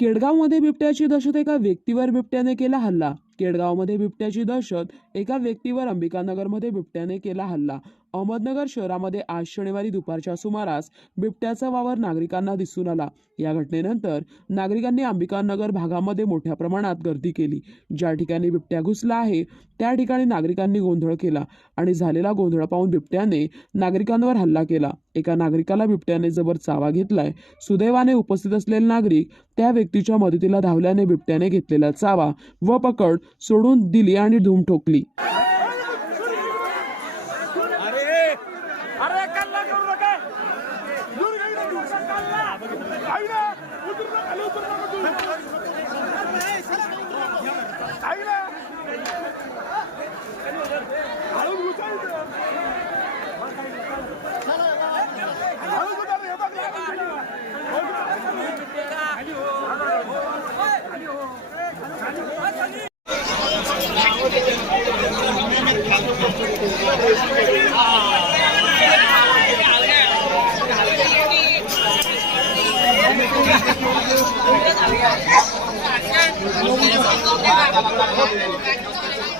केडगावमध्ये बिबट्याची दहशत, एका व्यक्तीवर बिबट्याने केला हल्ला. केडगावमध्ये बिबट्याची दहशत, एका व्यक्तीवर अंबिकानगरमध्ये बिबट्याने केला हल्ला. अहमदनगर शहरामध्ये आज शनिवारी दुपारच्या सुमारास बिबट्याचा वावर नागरिकांना दिसून आला. या घटनेनंतर नागरिकांनी अंबिकानगर भागामध्ये मोठ्या प्रमाणात गर्दी केली. ज्या ठिकाणी बिबट्या घुसला आहे त्या ठिकाणी नागरिकांनी गोंधळ केला आणि झालेला गोंधळ पाहून बिबट्याने नागरिकांवर हल्ला केला. एका नागरिकाला बिबट्याने जबर चावा घेतलाय. सुदैवाने उपस्थित असलेले नागरिक त्या व्यक्तीच्या मदतीला धावल्याने बिबट्याने घेतलेला चावा व पकड सोडून दिली आणि धूम ठोकली. अरे कल्ला करू नका. दूर गेला दूर कल्ला. आईला उतर ना खाली उतर ना तू. आईला. आळू उचल. आळू उचल रे बाबा. खाली हो. खाली हो. Thank you.